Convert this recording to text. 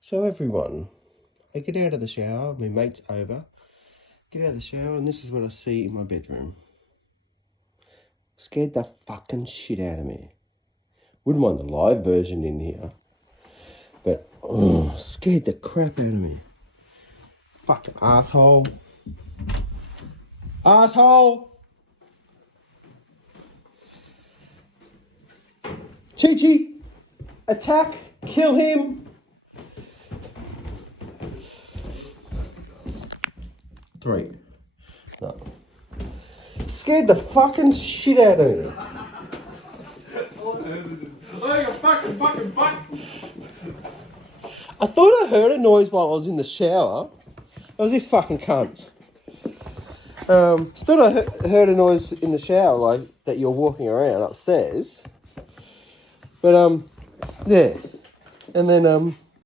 So everyone, I get out of the shower, my mate's over, get out of the shower, and this is what I see in my bedroom. Scared the fucking shit out of me. Wouldn't mind the live version in here, but scared the crap out of me. Fucking asshole. Asshole! ChiChi! Attack! Kill him! 3. No. Scared the fucking shit out of me. I thought I heard a noise while I was in the shower. It was this fucking cunt. Thought I heard a noise in the shower, like that you're walking around upstairs. But yeah. And then